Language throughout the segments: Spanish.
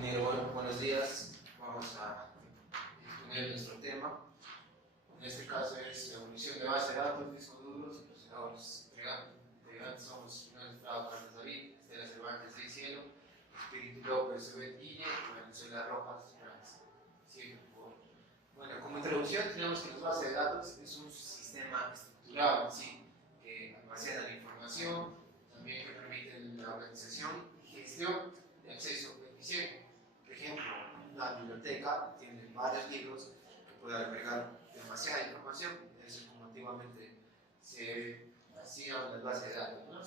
Buenos días. Vamos a exponer nuestro tema. En este caso es la evolución de base de datos, discos duros y procesadores. Integrantes somos Estrada Fernández David, Estela Cervantes de Cielo, Espíritu López, Obed Guille y Venezuela Rojas Franz. Bueno, como introducción tenemos que las bases de datos es un sistema estructurado en sí, que almacena la información, también que permite la organización y gestión de acceso eficiente. Por ejemplo, una biblioteca tiene varios libros que puede albergar demasiada información, eso es como antiguamente se hacían las bases de datos, ¿no?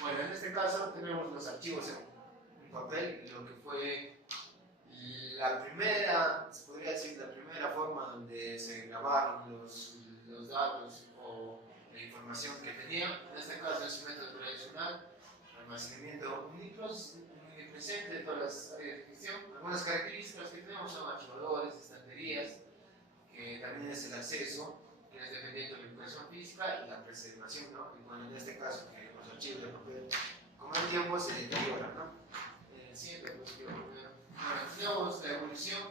Bueno, en este caso tenemos los archivos en papel, lo que fue la primera, se podría decir, la primera forma donde se grabaron los datos o la información que tenían. En este caso es un método tradicional, almacenamiento omnipresente de todas las áreas de gestión. Algunas características que tenemos son archivadores, estanterías, que también es el acceso, que es dependiente de la educación física y la preservación, ¿no? Y bueno, en este caso, que los archivos de papel, con el tiempo se deterioran, ¿no? Tenemos la evolución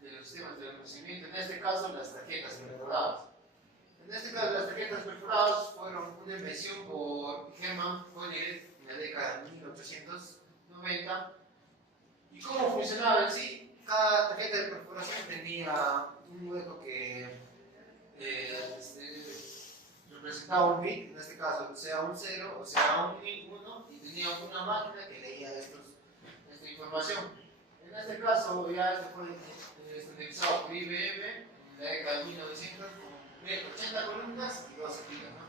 de los sistemas de almacenamiento, en este caso las tarjetas perforadas. En este caso, las tarjetas perforadas fueron una invención por Hermann Collier en la década de 1890. ¿Y cómo funcionaba en sí? Cada tarjeta de perforación tenía un hueco que representaba un bit, en este caso sea un 0 o sea un 1, y tenía una máquina que leía esta información. En este caso, ya este fue estandarizado por IBM en la década de 1900 con 80 columnas y 12 filas, ¿no?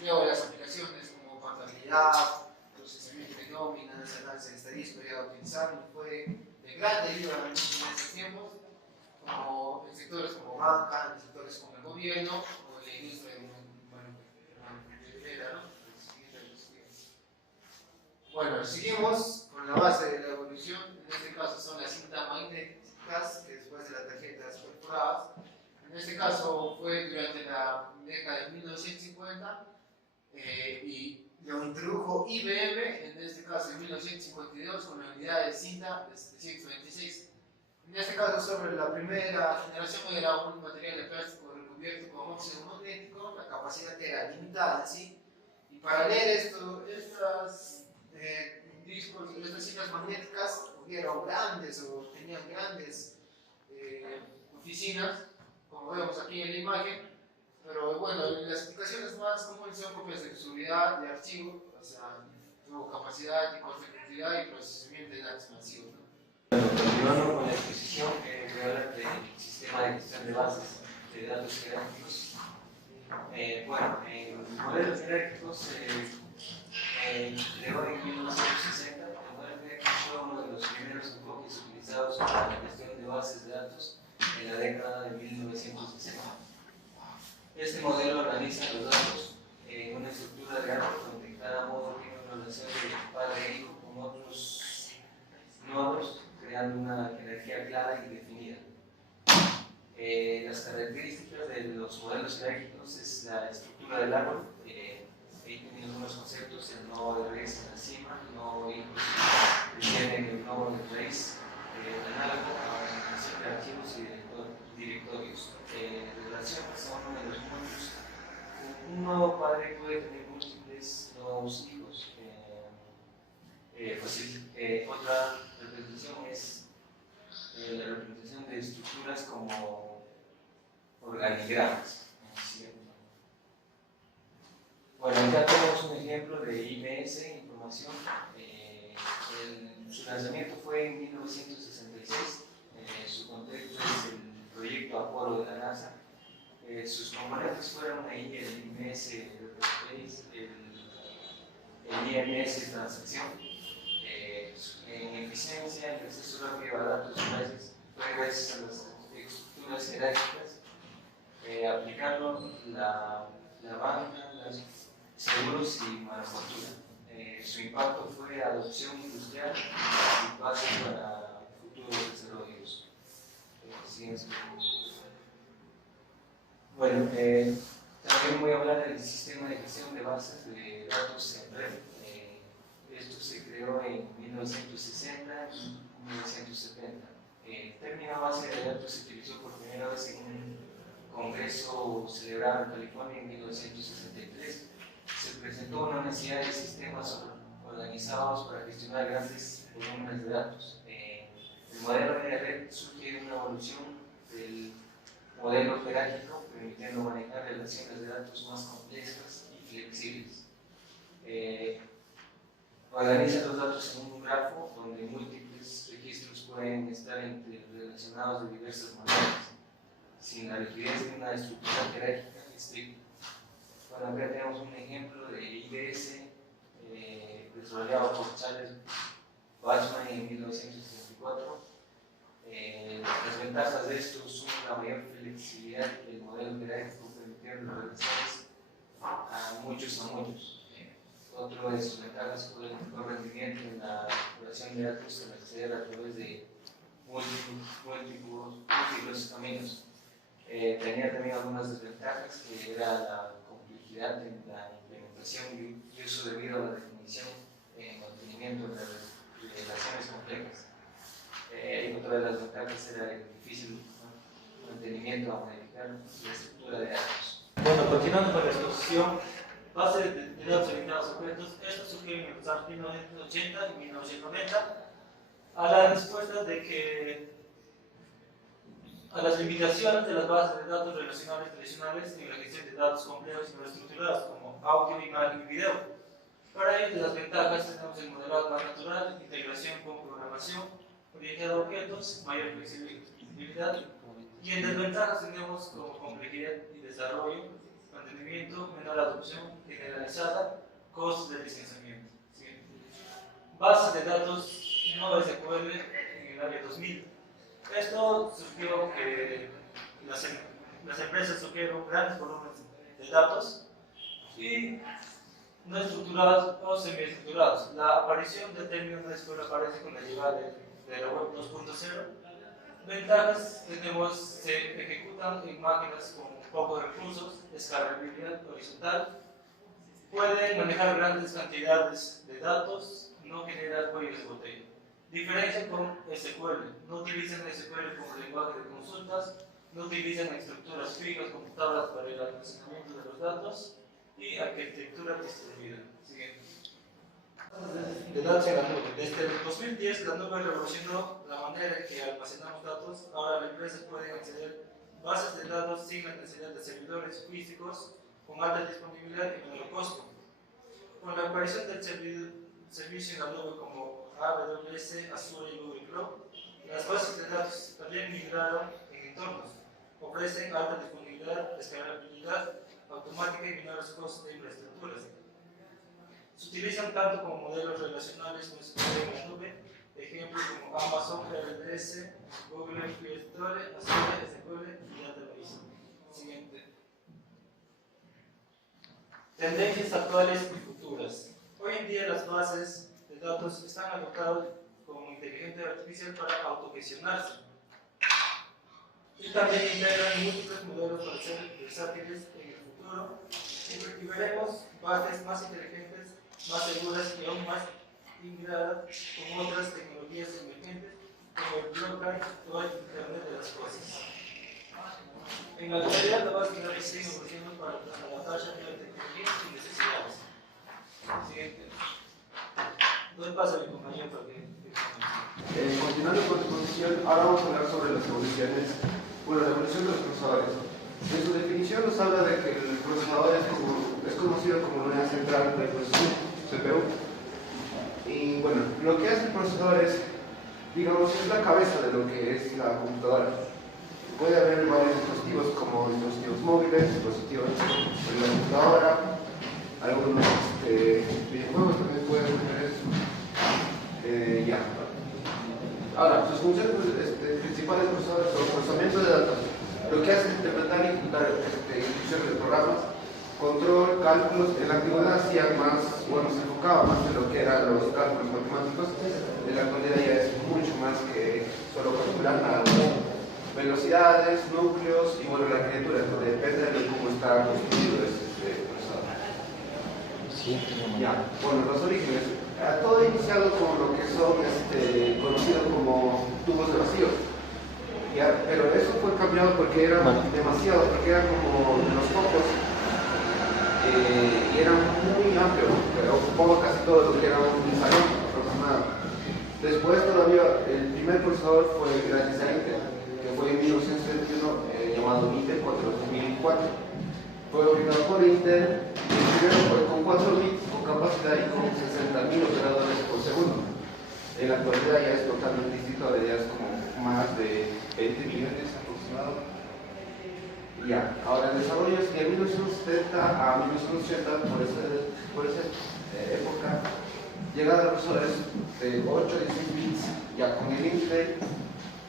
Luego las aplicaciones como contabilidad, procesamiento de nóminas, análisis estadístico ya utilizaron y fue de gran ayuda en estos tiempos, como en sectores como banca, en sectores como el gobierno o en la industria manufacturera, ¿no? Bueno, seguimos con la base de la evolución. En este caso son las cintas magnéticas, que después de las tarjetas perforadas. En este caso fue durante la década de 1950 y lo introdujo IBM, en este caso en 1952, con la unidad de cinta de 726. En este caso, sobre la primera generación era un material de plástico recubierto con óxido magnético, la capacidad era limitada en sí, y para leer estas discos, estas cintas magnéticas hubieron grandes o tenían grandes oficinas, como vemos aquí en la imagen, pero bueno, las aplicaciones más comunes son copias de seguridad, de archivo, o sea, tuvo capacidad y coste-efectividad y procesamiento de datos masivos, ¿no? Bueno, continuando con la exposición, voy a hablar del sistema de gestión de bases de datos jerárquicos. Bueno, en modelos jerárquicos creó en 1960. El modelo jerárquico fue uno de los primeros enfoques utilizados para la gestión de bases de datos en la década de 1960. Este modelo organiza los datos en una estructura de árbol donde cada módulo tiene una relación de padre e hijo con otros nodos, creando una jerarquía clara y definida. Las características de los modelos jerárquicos es la estructura del árbol. Ahí tienen algunos conceptos: el nodo de raíz en la cima, el nodo de hijos tienen el nodo de raíz, análogo a la organización de archivos y directorios. Relaciones son uno de los mundos. Un nodo padre puede tener múltiples nodos hijos. Otra representación es la representación de estructuras como organigramas. Bueno, acá tenemos un ejemplo de IMS, información. Su lanzamiento fue en 1966. Su contexto es el proyecto Apolo de la NASA. Sus componentes fueron ahí el IMS el IMS transacción. En eficiencia, en acceso rápido a datos y bases, fue gracias a las estructuras jerárquicas, aplicando la banca, los seguros y manufactura. Su impacto fue adopción industrial y paso para futuros desarrollos. Bueno, también voy a hablar del sistema de gestión de bases de datos en red. Esto se creó en 1960 término base de datos se utilizó por primera vez en un congreso celebrado en California en 1963. Se presentó una necesidad de sistemas organizados para gestionar grandes volúmenes de datos. El modelo de red surge de una evolución del modelo jerárquico, permitiendo manejar relaciones de datos más complejas y flexibles. Organiza los datos en un grafo donde múltiples registros pueden estar interrelacionados de diversas maneras, sin la rigidez de una estructura jerárquica estricta. Bueno, acá tenemos un ejemplo de IDS desarrollado por Charles Bachman en 1964. Las ventajas de esto son la mayor flexibilidad del modelo jerárquico, permitiendo relaciones a muchos. Otro de sus ventajas fue el mejor rendimiento en la operación de datos al acceder a través de múltiples caminos. Tenía también algunas desventajas, que era la complejidad en la implementación y uso debido a la definición y mantenimiento de relaciones complejas. Y otra de las ventajas era el difícil mantenimiento a modificar la estructura de datos. Bueno, continuando con la exposición, base de datos orientados a objetos. Esto surgió en los años 1980 y 1990 a la respuesta de que a las limitaciones de las bases de datos relacionales tradicionales en la gestión de datos complejos y no estructurados como audio, imagen y video. Para ello, de las ventajas tenemos el modelado más natural, integración con programación, orientada a objetos, mayor flexibilidad, y en desventajas tenemos como complejidad y desarrollo, mantenimiento, menor adopción generalizada, costos de licenciamiento. Bases de datos no SQL en el año 2000. Esto surgió que las empresas surgieron grandes volúmenes de datos y no estructurados o semiestructurados. La aparición del término no SQL aparece con la llegada de la web 2.0. Ventajas tenemos: se ejecutan en máquinas con pocos recursos, escalabilidad horizontal, pueden manejar grandes cantidades de datos, no generar cuellos de botella. Diferencia con SQL: no utilizan SQL como lenguaje de consultas, no utilizan estructuras fijas como tablas para el almacenamiento de los datos y arquitectura distribuida. Siguiente. De datos en la nube. Desde el 2010 la nube revolucionó la manera en que almacenamos datos. Ahora las empresas pueden acceder a bases de datos sin la necesidad de servidores físicos, con alta disponibilidad y menor costo. Con la aparición del servicio en la nube como AWS, Azure y Google Cloud, las bases de datos también migraron en entornos. Ofrecen alta disponibilidad, escalabilidad automática y menores costos de infraestructuras. Se utilizan tanto como modelos relacionales con SQL en la nube, ejemplos como Amazon RDS, Google MySQL, Azure SQL y Database. Siguiente. Tendencias actuales y futuras. Hoy en día las bases de datos están adoptadas como inteligencia artificial para autogestionarse y también integran múltiples modelos para ser versátiles en el futuro, y veremos bases más inteligentes, más seguras y aún más integradas con otras tecnologías emergentes como el blockchain o el Internet de las cosas. En la actualidad la base de datos sigue evolucionando para adaptarse a nuevas tecnologías y necesidades. Siguiente. Doy paso a mi compañero para que continuando con la exposición, ahora vamos a hablar sobre las evoluciones, la evolución de los procesadores. En su definición nos habla de que el procesador es conocido como la unidad central del procesador, CPU. Y bueno, lo que hace el procesador es, digamos, es la cabeza de lo que es la computadora. Puede haber varios dispositivos como dispositivos móviles, dispositivos de la computadora, algunos videojuegos también pueden tener eso. Ya. Ahora, sus funciones principales son procesamiento de datos. Lo que hace es interpretar y ejecutar instrucciones de programas, control, cálculos. En la antigüedad hacían más, bueno, se enfocaba más en lo que eran los cálculos matemáticos. En la actualidad ya es mucho más que solo calcular nada más. Velocidades, núcleos y bueno, la arquitectura, depende de cómo está construido este procesador. Ya, bueno, los orígenes. Todo iniciado con lo que son conocidos como tubos de vacío. Ya, pero eso fue cambiado porque era demasiado, porque era como de los pocos y era muy amplio, ocupaba casi todo lo que era un salón aproximado. Después todavía el primer procesador fue gracias a Intel, que fue en 1971 llamado Intel 4004. Fue originado por Intel y el primero fue con 4 bits con capacidad y con 60.000 operadores por segundo. En la actualidad ya es totalmente distinto, ahora ya es como más de 20 millones aproximadamente. Ya, ahora el desarrollo es que en 1970 a 1980, por esa época, llegaron los procesadores de 8 y 16 bits, ya con el Intel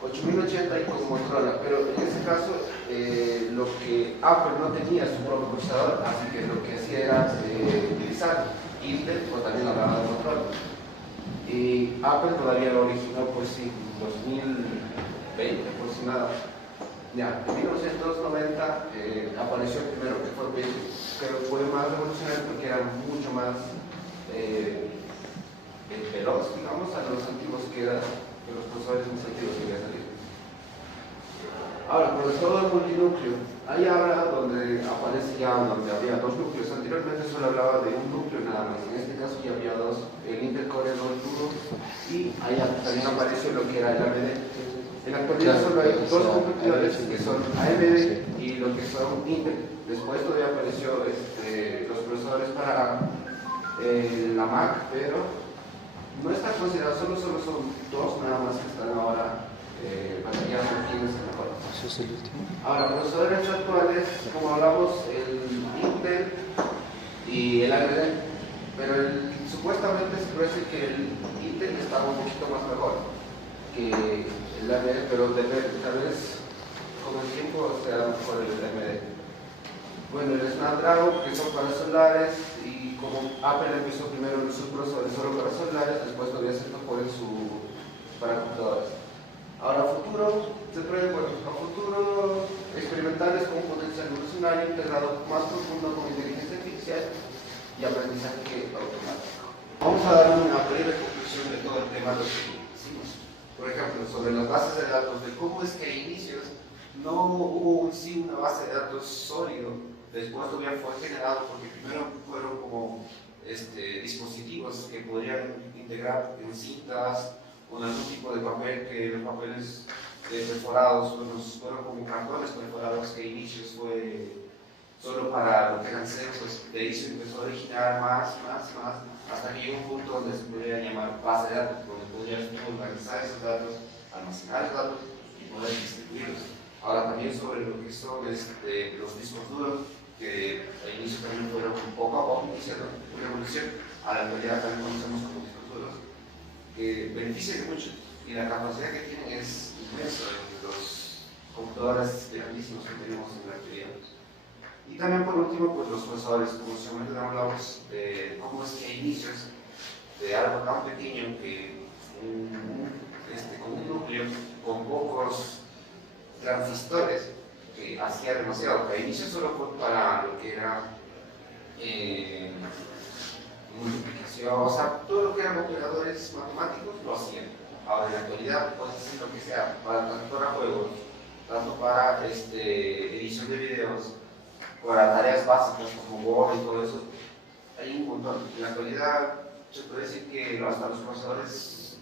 8080 y con Motorola, pero en ese caso lo que Apple no tenía su propio procesador, así que lo que hacía era utilizar Intel o también hablaba de Motorola. Y Apple todavía lo originó pues en 2020 aproximadamente. Ya, en 1990 apareció el primero que fue Basic, pero fue más revolucionario porque era mucho más veloz, digamos, a los antiguos que eran los procesadores más antiguos que había salido. Ahora, procesador multinúcleo, ahí ahora donde aparece ya donde había dos núcleos. Anteriormente solo hablaba de un núcleo nada más, en este caso ya había dos, el Intel Core 2 y ahí también apareció lo que era el AMD. En la actualidad solo hay dos competidores que son AMD y lo que son Intel. Después todavía apareció los procesadores para la Mac, pero no está considerado, solo son dos nada más que están ahora batallas aquí en este mejor. Eso es el último. Ahora, procesadores actuales, como hablamos, el Intel y el AMD, pero supuestamente se parece que el Intel estaba un poquito más mejor que el AMD, pero tal vez con el tiempo será mejor el AMD. Bueno, el Snapdragon, que son para celulares, y como Apple empezó primero en sus procesadores solo para celulares, después todavía se tocó para computadores. Ahora, futuro, se prevé, bueno, a futuro experimentales con potencial evolucionario integrado más profundo con inteligencia artificial y aprendizaje automático. Vamos a dar una breve conclusión de todo el tema de lo que hicimos. Por ejemplo, sobre las bases de datos, de cómo es que a inicios no hubo una base de datos sólido, después todavía fue generado porque primero fueron como dispositivos que podrían integrar en cintas con algún tipo de papel, que los papeles perforados fueron como cartones perforados que a inicios fue solo para lo que eran censos. De ahí se empezó a originar más, hasta que llegó un punto donde se podría llamar base de datos, donde podrías organizar esos datos, almacenar esos datos y poder distribuirlos. Ahora también sobre lo que son los discos duros, que al inicio también fueron poco a poco iniciando una evolución, a la actualidad también conocemos como discos duros, que benefician mucho y la capacidad que tienen es inmensa en los computadores grandísimos que tenemos en la actualidad. Y también por último, pues los procesadores, como siempre hablamos de cómo es que a inicios de algo tan pequeño que con un núcleo con pocos transistores que hacía demasiado, que a inicios solo fue para lo que era multiplicación, o sea, todo lo que eran operadores matemáticos lo hacían. Ahora en la actualidad puedes hacer lo que sea, tanto para juegos, tanto para edición de videos, para tareas básicas como Word y todo eso, hay un montón. En la actualidad se puede decir que hasta los procesadores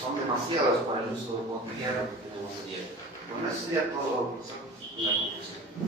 son demasiados para el uso cotidiano que tenemos hoy día. Bueno, eso sería todo en la conclusión.